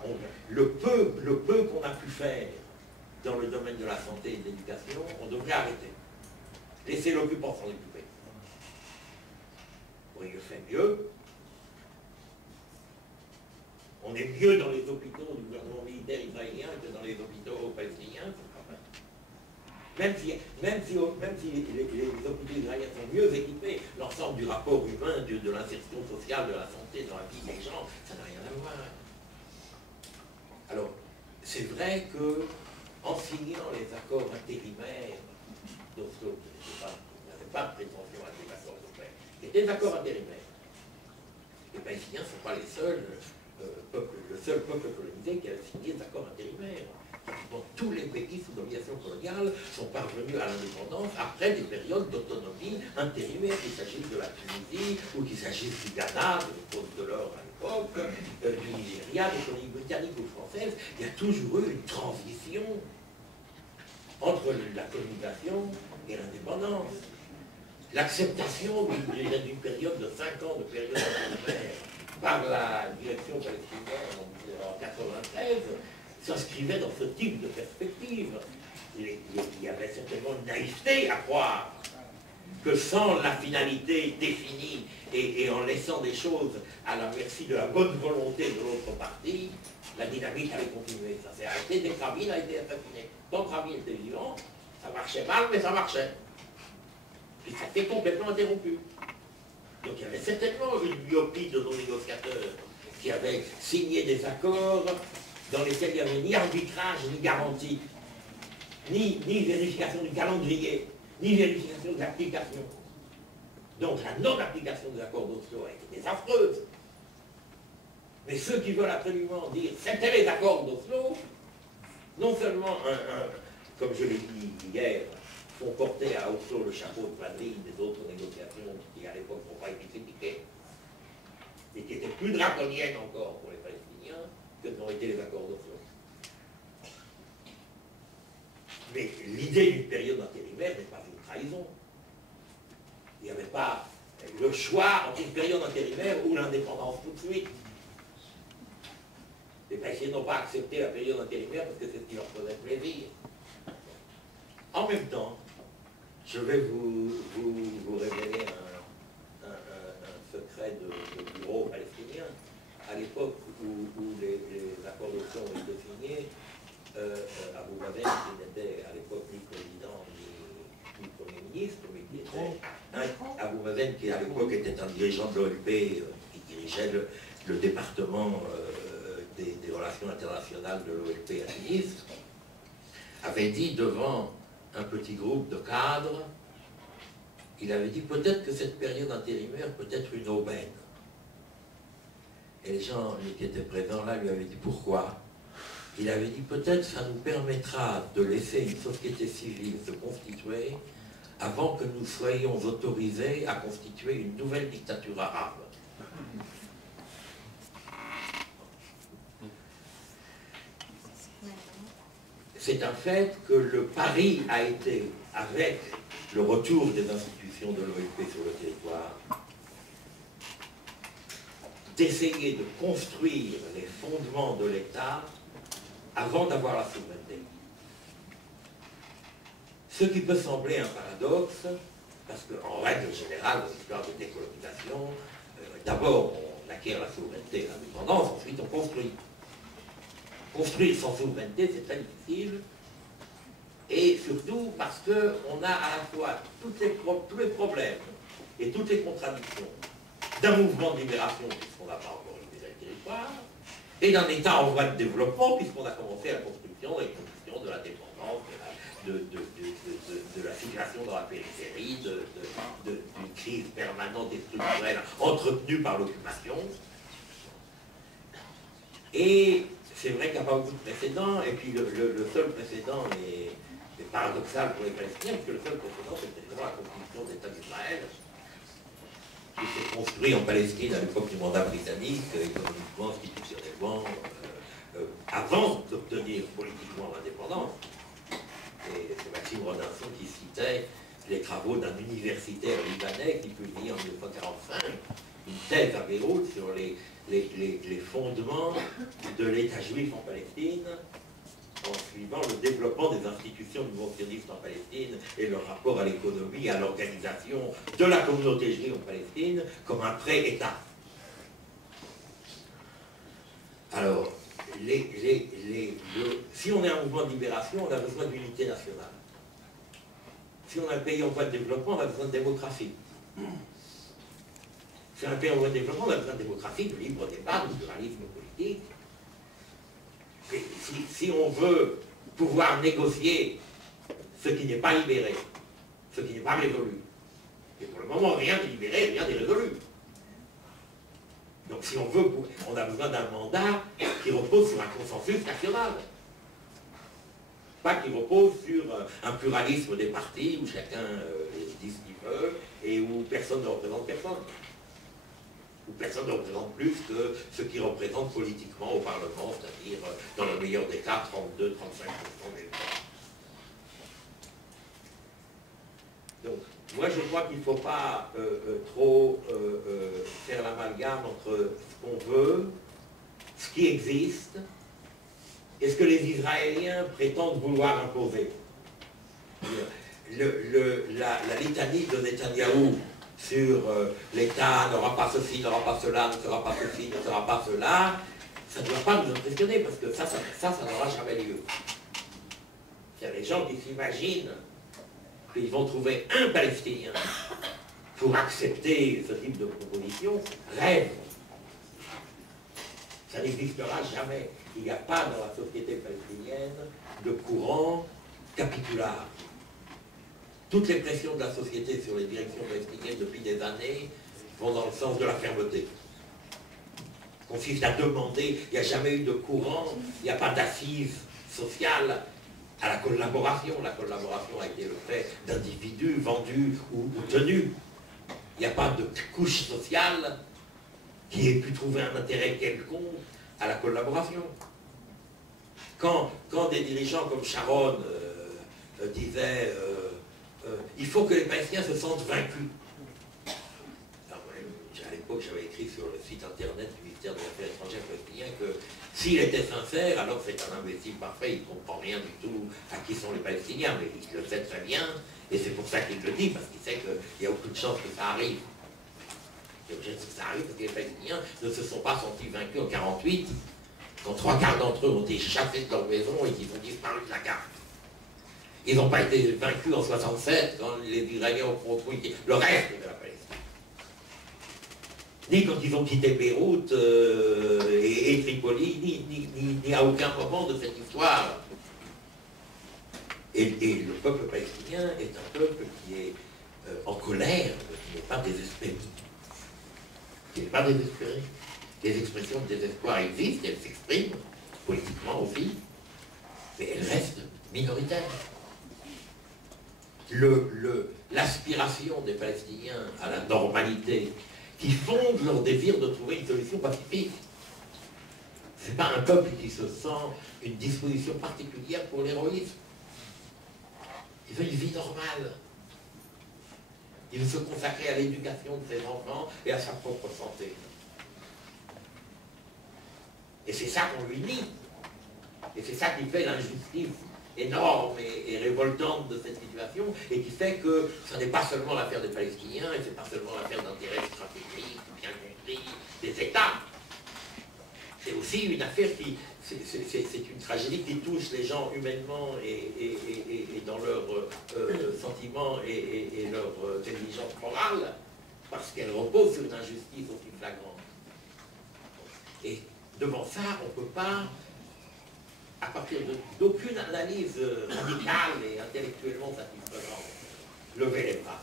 voilà, le peu qu'on a pu faire dans le domaine de la santé et de l'éducation, on devrait arrêter. Laisser l'occupant s'en occuper. Oui, il le fait mieux. On est mieux dans les hôpitaux du gouvernement militaire israélien que dans les hôpitaux palestiniens. Même si les hôpitaux israéliens sont mieux équipés, l'ensemble du rapport humain, de l'insertion sociale, de la santé dans la vie des gens, ça n'a rien à voir. Alors, c'est vrai que en signant les accords intérimaires d'Oslo, qui n'avaient pas de prétention à des accords européens, qui étaient des accords intérimaires, les Palestiniens ne sont pas les seuls le seul peuple colonisé qui a signé des accords intérimaires. Pratiquement tous les pays sous domination coloniale sont parvenus à l'indépendance après des périodes d'autonomie intérimaire, qu'il s'agisse de la Tunisie ou qu'il s'agisse du Ghana, de Côte de l'Or à l'époque, du Nigeria, des colonies britanniques ou françaises. Il y a toujours eu une transition entre la colonisation et l'indépendance. L'acceptation d'une période de 5 ans de période intérimaire par la direction palestinienne en 1993 s'inscrivait dans ce type de perspective. Il y avait certainement une naïveté à croire que sans la finalité définie et en laissant des choses à la merci de la bonne volonté de l'autre partie, la dynamique allait continuer. Ça s'est arrêté dès que Rabin a été assassiné. Tant que Rabin était vivant, ça marchait mal, mais ça marchait. Puis ça s'est complètement interrompu. Donc il y avait certainement une myopie de nos négociateurs qui avaient signé des accords dans lesquels il n'y avait ni arbitrage, ni garantie, ni vérification du calendrier, ni vérification de l'application. Donc la non-application des accords d'Oslo a été désastreuse. Mais ceux qui veulent absolument dire c'était les accords d'Oslo, non seulement, comme je l'ai dit hier, font porter à Oslo le chapeau de quadrille des autres négociations qui à l'époque n'ont pas été critiquées, et qui étaient plus draconiennes encore pour les Palestiniens que n'ont été les accords d'Oslo. Mais l'idée d'une période intérimaire n'est pas une trahison. Il n'y avait pas le choix entre une période intérimaire ou l'indépendance tout de suite. Les Palestiniens n'ont pas accepté la période intérimaire parce que c'est ce qui leur faisait plaisir. En même temps, je vais vous révéler un secret de bureau palestinien. À l'époque où les accords d'Oslo ont été signés, Abou Mazen, qui n'était à l'époque ni président ni Premier ministre, mais qui était Abou Mazen, qui à l'époque était un dirigeant de l'OLP, qui dirigeait le département des relations internationales de l'OLP à Tunis, avait dit devant un petit groupe de cadres, il avait dit peut-être que cette période intérimaire peut être une aubaine. Et les gens qui étaient présents là lui avaient dit pourquoi? Il avait dit peut-être ça nous permettra de laisser une société civile se constituer avant que nous soyons autorisés à constituer une nouvelle dictature arabe. C'est un fait que le pari a été, avec le retour des institutions de l'OLP sur le territoire, d'essayer de construire les fondements de l'État avant d'avoir la souveraineté. Ce qui peut sembler un paradoxe, parce qu'en règle générale, dans l'histoire de décolonisation, d'abord on acquiert la souveraineté et l'indépendance, ensuite on construit. Construire sans souveraineté, c'est très difficile, et surtout parce qu'on a à la fois tous les problèmes et toutes les contradictions d'un mouvement de libération, puisqu'on n'a pas encore libéré le territoire, et d'un État en voie de développement, puisqu'on a commencé la construction et de la dépendance, de la situation dans la périphérie, d'une crise permanente et structurelle entretenue par l'occupation. Et c'est vrai qu'il n'y a pas beaucoup de précédents, et puis le seul précédent est paradoxal pour les Palestiniens, parce que le seul précédent, c'est précisément la constitution de l'État d'Israël, qui s'est construit en Palestine à l'époque du mandat britannique, économiquement, institutionnellement, avant d'obtenir politiquement l'indépendance. Et c'est Maxime Rodinson qui citait les travaux d'un universitaire libanais qui publiait en 1945 une thèse à Beyrouth sur les fondements de l'État juif en Palestine, en suivant le développement des institutions du mouvement sioniste en Palestine et leur rapport à l'économie et à l'organisation de la communauté juive en Palestine comme un pré-État. Alors, si on est un mouvement de libération, on a besoin d'unité nationale. Si on a un pays en voie de développement, on a besoin de démocratie. Si on a un pays en voie de développement, on a besoin de démocratie, de libre débat, de pluralisme politique. Et si on veut pouvoir négocier ce qui n'est pas libéré, ce qui n'est pas résolu, et pour le moment, rien n'est libéré, rien n'est résolu. Donc si on veut, on a besoin d'un mandat qui repose sur un consensus national. Pas qui repose sur un pluralisme des partis où chacun dit ce qu'il veut et où personne ne représente personne. Où personne ne représente plus que ce qui représente politiquement au Parlement, c'est-à-dire, dans le meilleur des cas, 32-35% des voix. Donc, moi je crois qu'il ne faut pas trop faire l'amalgame entre ce qu'on veut, ce qui existe, et ce que les Israéliens prétendent vouloir imposer. La litanie de Netanyahou sur l'État n'aura pas ceci, n'aura pas cela, ne sera pas ceci, ne sera pas cela, ça ne doit pas nous impressionner, parce que ça n'aura jamais lieu. Il y a des gens qui s'imaginent qu'ils vont trouver un Palestinien pour accepter ce type de proposition, rêve. Ça n'existera jamais. Il n'y a pas dans la société palestinienne de courant capitulaire. Toutes les pressions de la société sur les directions palestiniennes depuis des années vont dans le sens de la fermeté. Consiste à demander, il n'y a jamais eu de courant, il n'y a pas d'assise sociale à la collaboration. La collaboration a été le fait d'individus vendus ou tenus. Il n'y a pas de couche sociale qui ait pu trouver un intérêt quelconque à la collaboration. Quand des dirigeants comme Sharon disaient il faut que les Palestiniens se sentent vaincus. Alors, à l'époque, j'avais écrit sur le site internet du ministère des Affaires étrangères palestinien que s'il était sincère, alors c'est un imbécile parfait, il ne comprend rien du tout à qui sont les Palestiniens, mais il le sait très bien, et c'est pour ça qu'il le dit, parce qu'il sait qu'il y a aucune chance que ça arrive. Il y a aucune chance que ça arrive parce que les Palestiniens ne se sont pas sentis vaincus en 1948, quand 3/4 d'entre eux ont été chassés de leur maison et qu'ils ont disparu de la carte. Ils n'ont pas été vaincus en 1967 quand les Israéliens ont construit le reste de la Palestine. Ni quand ils ont quitté Beyrouth et Tripoli, ni à aucun moment de cette histoire. Et le peuple palestinien est un peuple qui est en colère, qui n'est pas désespéré. Qui n'est pas désespéré. Les expressions de désespoir existent, elles s'expriment, politiquement aussi, mais elles restent minoritaires. L'aspiration des Palestiniens à la normalité, qui fonde leur désir de trouver une solution pacifique. Ce n'est pas un peuple qui se sent une disposition particulière pour l'héroïsme. Il veut une vie normale. Il veut se consacrer à l'éducation de ses enfants et à sa propre santé. Et c'est ça qu'on lui nie. Et c'est ça qui fait l'injustice énorme et révoltante de cette situation, et qui fait que ce n'est pas seulement l'affaire des Palestiniens, et ce n'est pas seulement l'affaire d'intérêts stratégiques, bien compris, des États. C'est aussi une affaire qui... C'est une tragédie qui touche les gens humainement et dans leurs sentiments et leur intelligence morale, parce qu'elle repose sur une injustice aussi flagrante. Et devant ça, on ne peut pas, à partir d'aucune analyse radicale et intellectuellement satisfaisante, lever les bras.